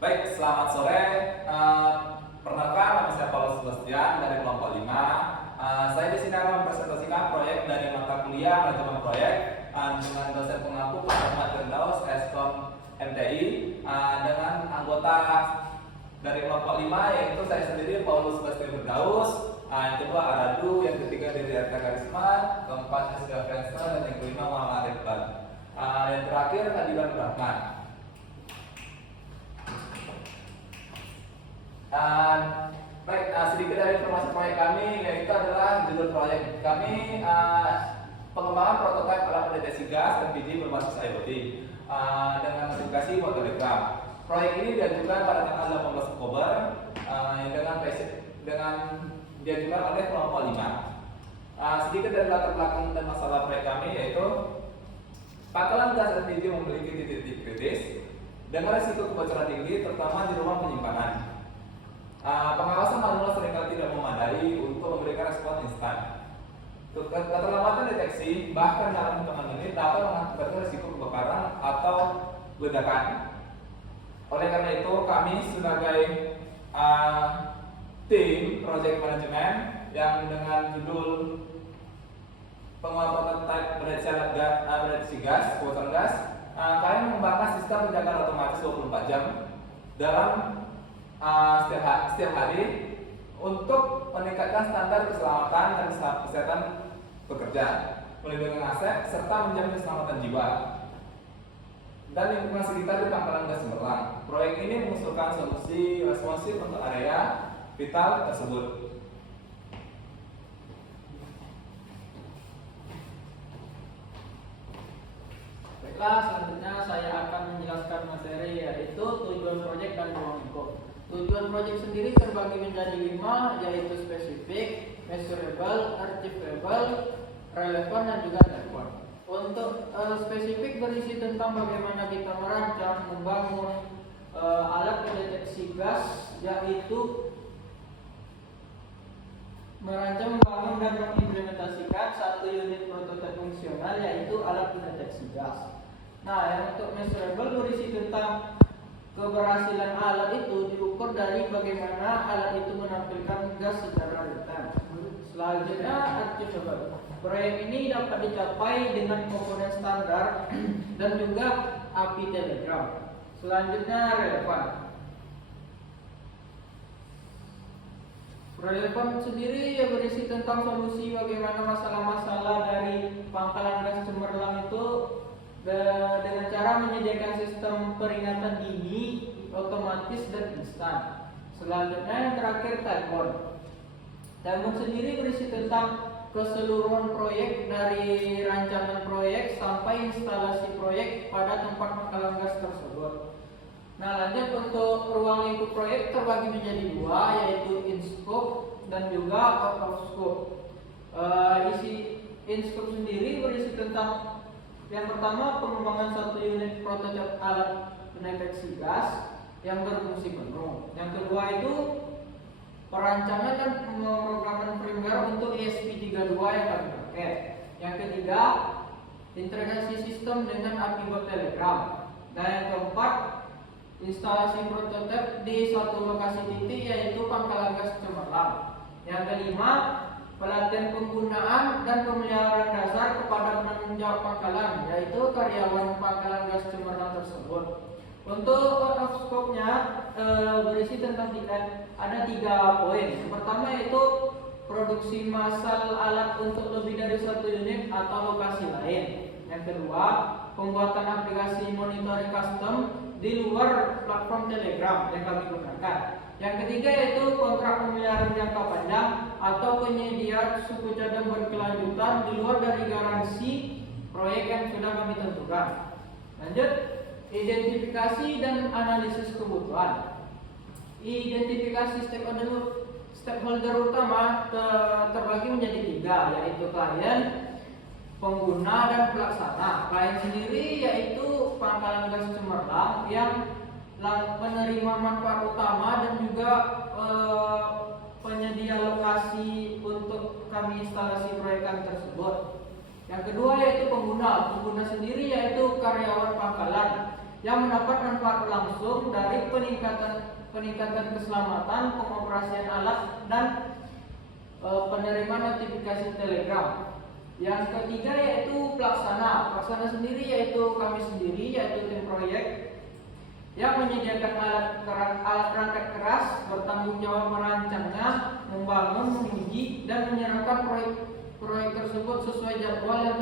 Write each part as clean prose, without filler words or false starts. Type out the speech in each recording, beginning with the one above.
Baik, selamat sore. Perkenalkan, nama saya Paulus Sebastian dari kelompok 5. Saya di sini akan mempresentasikan proyek dari mata kuliah manajemen proyek dengan dosen pengampu Pak Ahmad Firdaus, Eskom MTI, dengan anggota dari kelompok 5 yaitu saya sendiri Paulus Sebastian Firdaus, yang kedua Aradu, yang ketiga Dede Arta Karisma, keempat Esda Friendster, dan yang kelima Muhammad Iqbal. Yang terakhir Nadilan Rahman. Baik, sedikit dari informasi proyek kami, yaitu adalah judul proyek kami pengembangan prototipe alat pendeteksi gas dan LPG berbasis IoT dengan modifikasi buat Telegram. Proyek ini diajukan pada tanggal 18 Oktober dengan diajukan oleh kelompok 5. Sedikit dari latar belakang dan masalah proyek kami, yaitu pangkalan gas LPG memiliki titik-titik kritis dengan risiko kebocoran tinggi, terutama di ruang penyimpanan. Pengawasan manual seringkali tidak memadai untuk memberikan respon instan. Keterlambatan deteksi bahkan dalam hitungan menit dapat mengakibatkan risiko kebakaran atau ledakan. Oleh karena itu, kami sebagai tim project management yang dengan judul pengembangan prototipe pendeteksi gas, kebocoran gas, kami mengembangkan sistem penjagaan otomatis 24 jam dalam setiap hari untuk meningkatkan standar keselamatan dan kesehatan pekerja, melindungi aset serta menjamin keselamatan jiwa dan lingkungan sekitar di pangkalan gas Cemerlang. Proyek ini mengusulkan solusi responsif untuk area vital tersebut. Baiklah, selanjutnya saya akan menjelaskan materi, yaitu tujuan proyek dan ruang lingkup. Tujuan proyek sendiri terbagi menjadi 5, yaitu spesifik, measurable, achievable, relevan, dan juga telepon. Untuk spesifik berisi tentang bagaimana kita merancang, membangun alat pendeteksi gas, yaitu merancang, membangun, dan mengimplementasikan satu unit prototipe fungsional, yaitu alat pendeteksi gas. Nah, yang untuk measurable berisi tentang keberhasilan alat itu diukur dari bagaimana alat itu menampilkan gas secara real time. Selanjutnya, achievable. Proyek ini dapat dicapai dengan komponen standar dan juga API Telegram. Selanjutnya, relevan. Relevan sendiri ya berisi tentang solusi bagaimana masalah-masalah dari pangkalan gas Cemerlang itu dengan cara menyediakan sistem peringatan dini, otomatis, dan instan. Selanjutnya yang terakhir, timeline. Timeline sendiri berisi tentang keseluruhan proyek dari rancangan proyek sampai instalasi proyek pada tempat pangkalan gas tersebut. Nah, lanjut untuk ruang lingkup proyek terbagi menjadi 2, yaitu in scope dan juga out of scope. Isi in scope sendiri berisi tentang yang pertama, pengembangan satu unit prototipe alat pendeteksi gas yang berfungsi penuh. Yang kedua itu perancangan dan pemrograman firmware untuk ESP32 yang kami pakai. Yang ketiga, integrasi sistem dengan API bot Telegram. Dan yang keempat, instalasi prototipe di suatu lokasi titik, yaitu pangkalan gas Cemerlang. Yang kelima, pelatihan penggunaan dan pemeliharaan dasar kepada penanggung jawab pangkalan, yaitu karyawan pangkalan gas Cemerlang tersebut. Untuk out of scope-nya berisi tentang ada 3 poin. Yang pertama yaitu produksi massal alat untuk lebih dari 1 unit atau lokasi lain. Yang kedua, pembuatan aplikasi monitoring custom di luar platform Telegram yang kami gunakan. Yang ketiga yaitu kontrak pemeliharaan jangka panjang atau penyediaan suku cadang berkelanjutan di luar dari garansi proyek yang sudah kami tentukan. Lanjut, identifikasi dan analisis kebutuhan. Identifikasi stakeholder utama terbagi menjadi 3, yaitu klien, pengguna, dan pelaksana. Klien sendiri yaitu pangkalan gas Cemerlang yang penerima manfaat utama dan juga penyedia lokasi untuk kami instalasi proyek tersebut. Yang kedua yaitu pengguna. Pengguna sendiri yaitu karyawan pangkalan yang mendapat manfaat langsung dari peningkatan keselamatan, pengoperasian alat, dan penerima notifikasi telegram. Yang ketiga yaitu pelaksana. Pelaksana sendiri yaitu kami sendiri, yaitu tim proyek yang menyediakan alat perangkat keras, bertanggung jawab merancangnya, membangun, menguji, dan menyerahkan proyek tersebut sesuai jadwal yang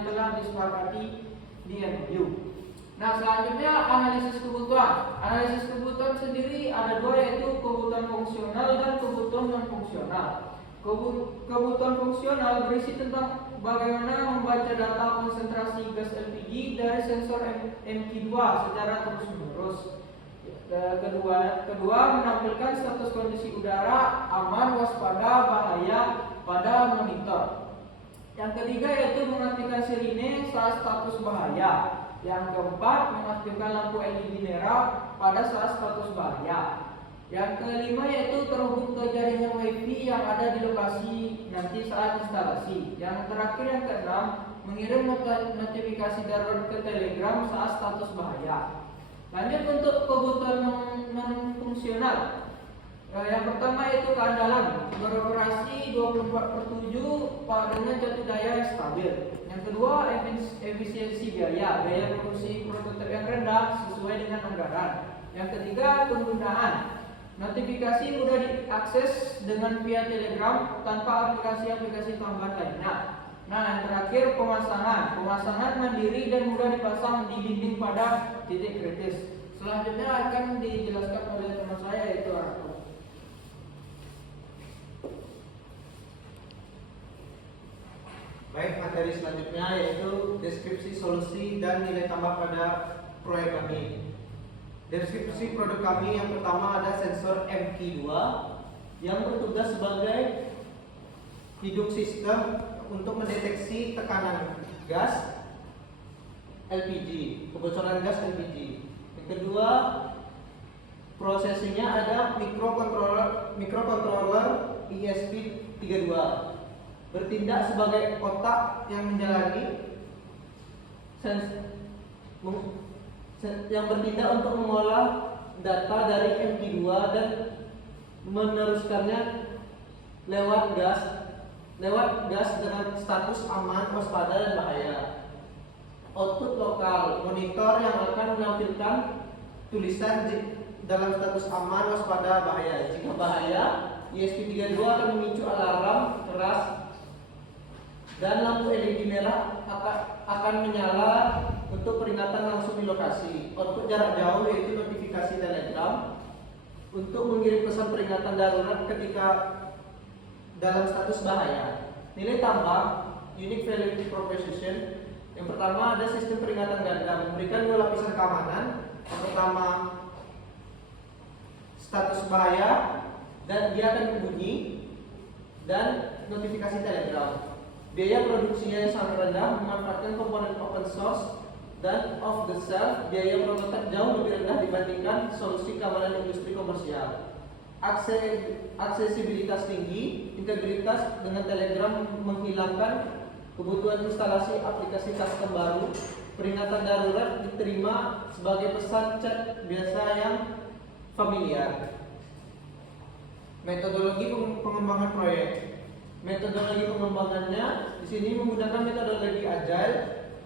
telah disepakati di MOU. Nah, selanjutnya analisis kebutuhan. Analisis kebutuhan sendiri ada dua, yaitu kebutuhan fungsional dan kebutuhan non fungsional. Kebutuhan fungsional berisi tentang bagaimana membaca data konsentrasi gas LPG dari sensor MQ2 secara terus-menerus. Kedua menampilkan status kondisi udara aman, waspada, bahaya pada monitor. Yang ketiga yaitu mengaktifkan sirine saat status bahaya. Yang keempat mengaktifkan lampu LED merah pada saat status bahaya. Yang kelima yaitu terhubung ke jaringan WiFi yang ada di lokasi nanti saat instalasi. Yang terakhir yang keenam mengirim notifikasi darurat ke Telegram saat status bahaya. Lanjut untuk kebutuhan non fungsional. Yang pertama yaitu keandalan, beroperasi 24/7 dengan jatuh daya yang stabil. Yang kedua efisiensi biaya produksi prototip yang rendah sesuai dengan anggaran. Yang ketiga penggunaan, notifikasi mudah diakses dengan via Telegram tanpa aplikasi-aplikasi tambahan lainnya. Nah, yang terakhir pemasangan mandiri dan mudah dipasang di dinding pada titik kritis. Selanjutnya akan dijelaskan oleh teman saya yaitu Arto. Baik, materi selanjutnya yaitu deskripsi solusi dan nilai tambah pada proyek kami. Deskripsi produk kami yang pertama ada sensor MQ2 yang bertugas sebagai hidung sistem untuk mendeteksi tekanan gas LPG, kebocoran gas LPG. Yang kedua, prosesinya ada microcontroller ESP32 bertindak sebagai otak yang menjalani yang bertindak untuk mengolah data dari MQ2 dan meneruskannya lewat gas dengan status aman, waspada, dan bahaya. Output lokal, monitor yang akan menampilkan tulisan dalam status aman, waspada, bahaya. Jika bahaya, ESP32 akan memicu alarm keras dan lampu LED merah akan menyala untuk peringatan langsung di lokasi. Output jarak jauh yaitu notifikasi Telegram untuk mengirim pesan peringatan darurat ketika dalam status bahaya. Nilai tambah unique value proposition. Yang pertama ada sistem peringatan ganda, memberikan dua lapisan keamanan. Yang pertama status bahaya dan dia akan berbunyi dan notifikasi Telegram. Biaya produksinya yang sangat rendah, memanfaatkan komponen open source dan off the shelf. Biaya prototipe jauh lebih rendah dibandingkan solusi keamanan industri komersial. Aksesibilitas tinggi, integritas dengan Telegram menghilangkan kebutuhan instalasi aplikasi custom baru. Peringatan darurat diterima sebagai pesan chat biasa yang familiar. Metodologi pengembangan proyek. Metodologi pengembangannya di sini menggunakan metodologi agile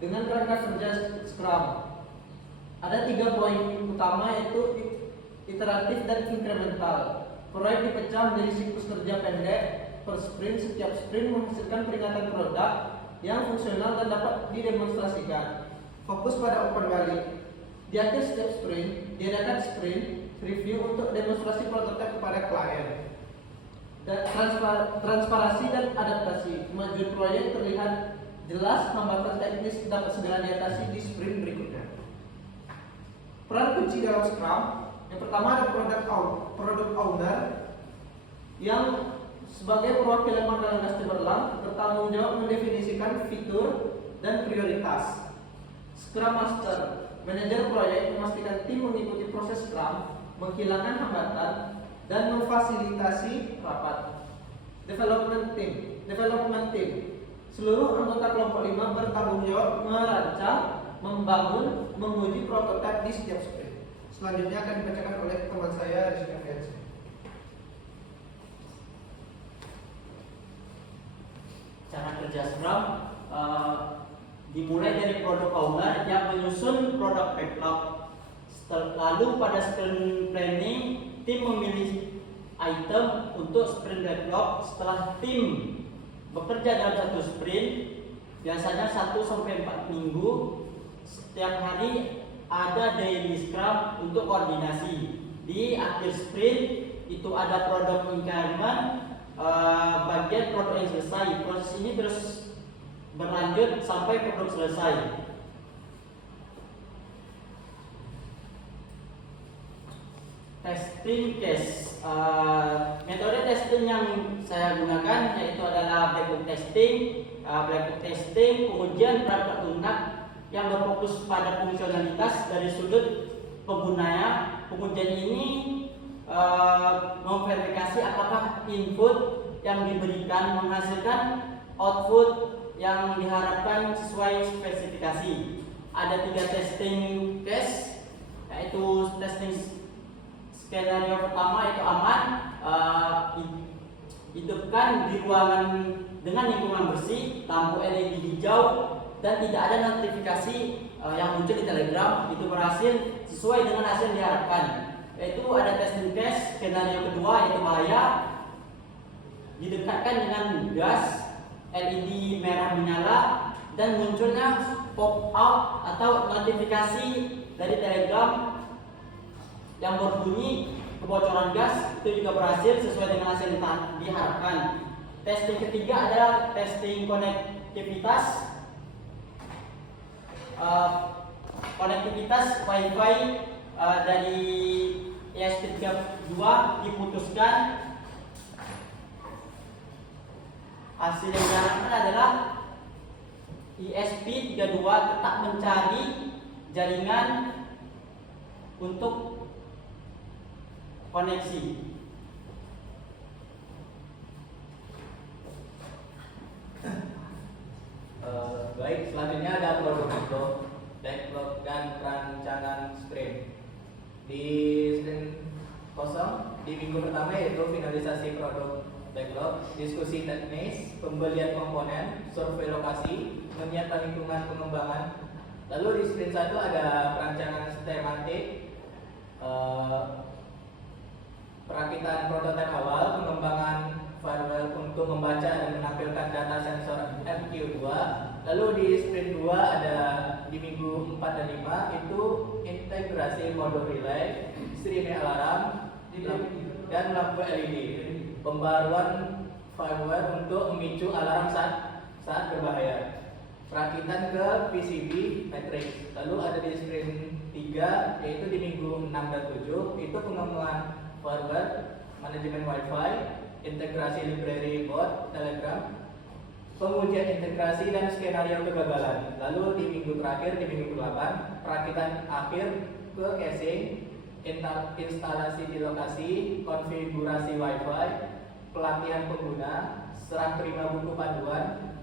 dengan kerangka kerja Scrum. Ada 3 poin utama yaitu iteratif dan incremental. Proyek dipecah menjadi siklus kerja pendek per sprint. Setiap sprint menghasilkan peringatan produk yang fungsional dan dapat didemonstrasikan. Fokus pada open balik. Di akhir setiap sprint diadakan sprint review untuk demonstrasi prototipe kepada klien. Dan transparansi dan adaptasi. Kemajuan proyek terlihat jelas, hambatan teknis dapat segera diatasi di sprint berikutnya. Peran kunci dalam Scrum. Yang pertama ada product owner yang sebagai perwakilan pangkalan gas cemerlang bertanggung jawab mendefinisikan fitur dan prioritas. Scrum Master, manajer proyek memastikan tim mengikuti proses Scrum, menghilangkan hambatan dan memfasilitasi rapat. Development team. Seluruh anggota kelompok 5 bertanggung jawab merancang, membangun, menguji prototipe di setiap sprint. Selanjutnya akan dibacakan oleh teman saya Rizky Fiansyah. Cara kerja Scrum dimulai dari product owner yang menyusun produk backlog. Lalu pada sprint planning, tim memilih item untuk sprint backlog. Setelah tim bekerja dalam satu sprint, biasanya 1-4 minggu, setiap hari ada daily scrum untuk koordinasi. Di akhir sprint itu ada product increment, bagian produk yang selesai. Proses ini terus berlanjut sampai produk selesai. Testing case, metode testing yang saya gunakan yaitu adalah black box testing, pengujian perangkat lunak yang berfokus pada fungsionalitas dari sudut penggunanya. Pengujian ini memverifikasi apakah input yang diberikan menghasilkan output yang diharapkan sesuai spesifikasi. Ada 3 testing case, yaitu testing skenario pertama itu aman, hidupkan di ruangan dengan lingkungan bersih, lampu LED hijau, dan tidak ada notifikasi yang muncul di Telegram. Itu berhasil sesuai dengan hasil yang diharapkan. Yaitu ada testing case skenario kedua yaitu bahaya, didekatkan dengan gas, LED merah menyala, dan munculnya pop up atau notifikasi dari Telegram yang berbunyi kebocoran gas. Itu juga berhasil sesuai dengan hasil yang diharapkan. Testing ketiga adalah testing konektivitas. Konektivitas Wi-Fi dari ESP32 diputuskan. Hasil yang diharapkan adalah ESP32 tetap mencari jaringan untuk koneksi. Baik, selanjutnya ada produk backlog dan rancangan sprint. Di sprint kosong di minggu pertama yaitu finalisasi produk backlog, diskusi teknis, pembelian komponen, survei lokasi, menyiapkan lingkungan pengembangan. Lalu di sprint 1 ada perancangan sistematik, perakitan prototipe awal, pengembangan firmware untuk membaca dan menampilkan data sensor MQ2. Lalu di sprint 2 ada di minggu 4 dan 5 itu integrasi modul relay, streaming alarm, dan lampu LED. Pembaruan firmware untuk memicu alarm saat berbahaya. Perakitan ke PCB matrix. Lalu ada di sprint 3 yaitu di minggu 6 dan 7 itu pengembangan firmware, manajemen Wi-Fi, integrasi library board Telegram, pengujian integrasi dan skenario kegagalan. Lalu di minggu terakhir di minggu 8 perakitan akhir ke casing, instalasi di lokasi, konfigurasi Wi-Fi, pelatihan pengguna, serah terima buku panduan.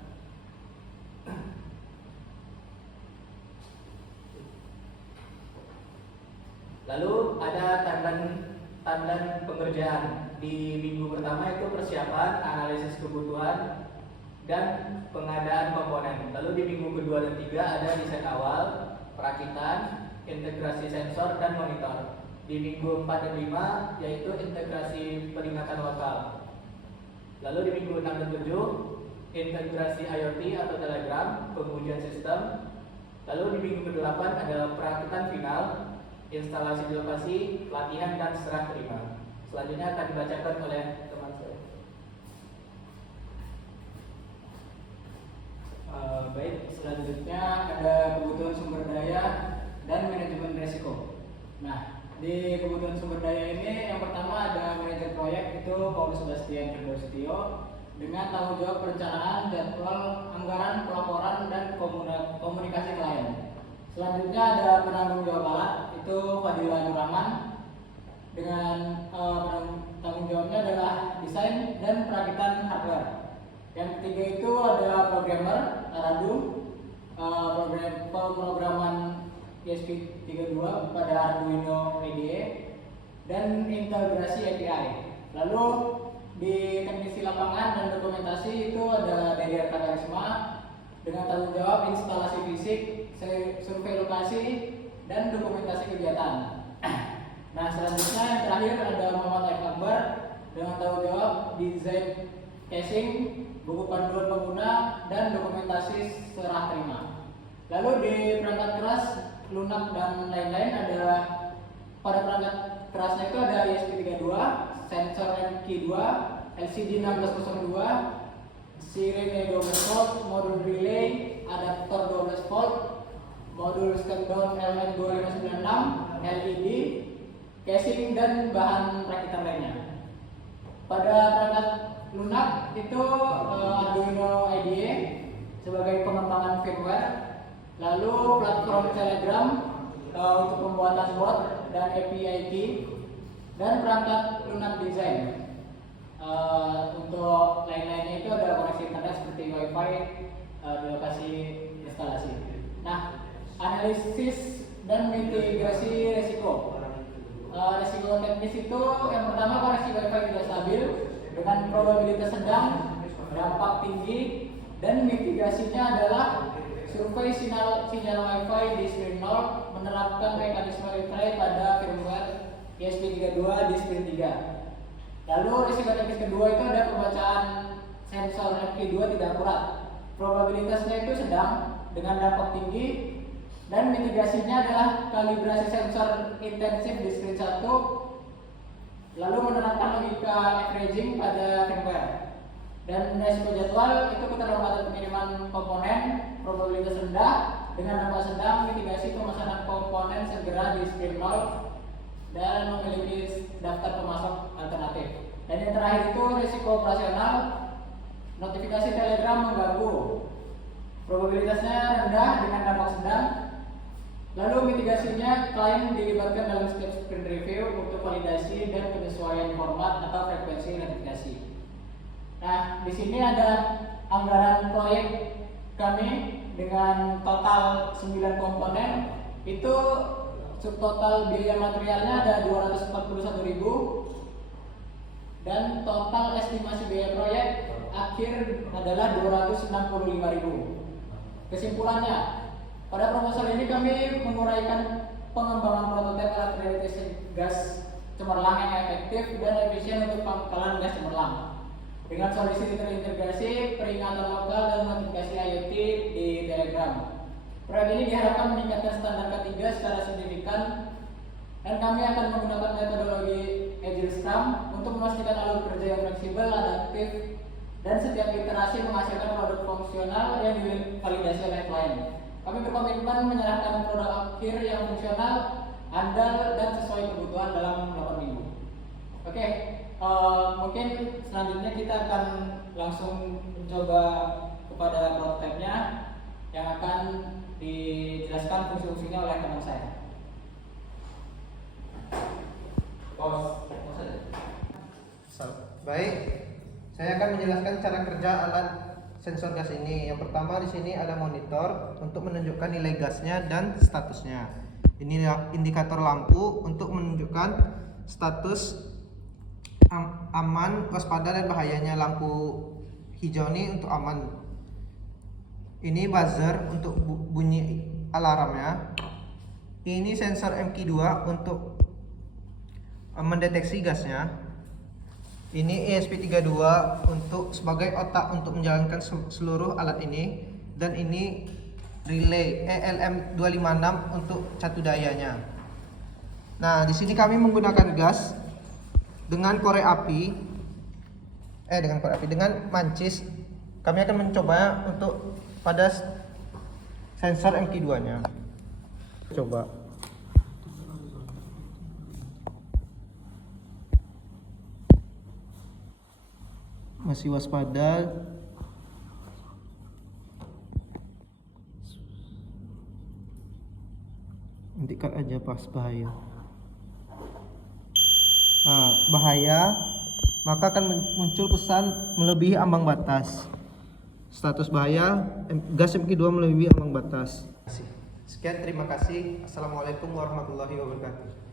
Lalu ada timeline pengerjaan. Di minggu pertama itu persiapan, analisis kebutuhan, dan pengadaan komponen. Lalu di minggu kedua dan 3 ada desain awal, perakitan, integrasi sensor, dan monitor. Di minggu 4 dan 5 yaitu integrasi peringatan lokal. Lalu di minggu 6 dan 7 integrasi IoT atau Telegram, pengujian sistem. Lalu di minggu ke-8 ada perakitan final, instalasi di lokasi, pelatihan, dan serah terima. Selanjutnya akan dibacakan oleh teman saya. Baik, selanjutnya ada kebutuhan sumber daya dan manajemen risiko. Nah, di kebutuhan sumber daya ini yang pertama ada manajer proyek itu Paulus Sebastian Firdaustio dengan tanggung jawab perencanaan, jadwal, anggaran, pelaporan, dan komunikasi klien. Selanjutnya ada penanggung jawab alat itu Fadila Nurrahman dengan tanggung jawabnya adalah desain dan perakitan hardware. Yang ketiga itu ada programmer Aradu, pemrograman ESP32 pada Arduino IDE dan integrasi API. Lalu di teknisi lapangan dan dokumentasi itu ada dari Arta Karisma dengan tanggung jawab instalasi fisik, survei lokasi, dan dokumentasi kegiatan. Nah, selanjutnya yang terakhir ada Muhammad F. Akbar dengan tanggung jawab desain casing, buku panduan pengguna, dan dokumentasi serah terima. Lalu di perangkat keras, lunak dan lain-lain ada pada perangkat kerasnya itu ada ESP32, sensor MQ2, LCD 1602, sirene 12 volt, modul relay, adaptor 12 volt, modul step down LM2596, LED, casing, dan bahan rakitan lainnya. Pada perangkat lunak itu Arduino IDE sebagai pengembangan firmware, lalu platform Telegram untuk pembuatan bot dan API key, dan perangkat lunak design. Untuk lain-lainnya itu ada koneksi internet seperti WiFi di lokasi instalasi. Nah, analisis dan mitigasi resiko. Resiko teknis itu yang pertama, koneksi WiFi tidak stabil dengan probabilitas sedang, dampak tinggi, dan mitigasinya adalah survei sinyal WiFi di sprint 0, menerapkan mekanisme retry pada firmware ESP32 di sprint 3. Lalu risiko teknis kedua itu ada pembacaan sensor MQ2 tidak akurat. Probabilitasnya itu sedang dengan dampak tinggi, dan mitigasinya adalah kalibrasi sensor intensif di sprint 1, lalu menerapkan logika averaging pada firmware. Dan resiko jadwal itu keterlambatan pengiriman komponen, probabilitas rendah dengan dampak sedang, mitigasi pemesanan komponen segera di sprint 0, dan memiliki daftar pemasok alternatif. Dan yang terakhir itu risiko operasional, notifikasi Telegram mengganggu, probabilitasnya rendah dengan dampak sedang. Lalu mitigasinya, klien dilibatkan dalam step sprint review untuk validasi dan penyesuaian format atau frekuensi notifikasi. Nah, di sini ada anggaran proyek kami dengan total 9 komponen. Itu subtotal biaya materialnya ada 241.000, dan total estimasi biaya proyek akhir adalah 265.000. Kesimpulannya, pada proposal ini kami menguraikan pengembangan prototipe alat realitas gas cemerlang yang efektif dan efisien untuk pangkalan gas cemerlang dengan solusi terintegrasi, peringatan lokal, dan notifikasi IoT di Telegram. Proyek ini diharapkan meningkatkan standar K3 secara signifikan, dan kami akan menggunakan metodologi Agile Scrum untuk memastikan alur kerja yang fleksibel, adaptif, dan setiap iterasi menghasilkan produk fungsional yang divalidasi oleh klien. Kami berkomitmen menyerahkan produk akhir yang fungsional, andal, dan sesuai kebutuhan dalam 8 minggu. Oke, mungkin selanjutnya kita akan langsung mencoba kepada prototipenya yang akan dijelaskan fungsi-fungsinya oleh teman saya. Baik, saya akan menjelaskan cara kerja alat sensor gas ini. Yang pertama, di sini ada monitor untuk menunjukkan nilai gasnya dan statusnya. Ini indikator lampu untuk menunjukkan status aman, waspada, dan bahayanya. Lampu hijau ini untuk aman. Ini buzzer untuk bunyi alarmnya. Ini sensor MQ2 untuk mendeteksi gasnya. Ini ESP32 untuk sebagai otak untuk menjalankan seluruh alat ini, dan ini relay LM256 untuk catu dayanya. Nah, di sini kami menggunakan gas dengan dengan mancis. Kami akan mencoba untuk pada sensor MQ2-nya. Coba. Masih waspada. Hentikan aja pas bahaya. Nah, bahaya, maka akan muncul pesan melebihi ambang batas. Status bahaya, gas MQ2 melebihi ambang batas. Sekian, terima kasih. Assalamualaikum warahmatullahi wabarakatuh.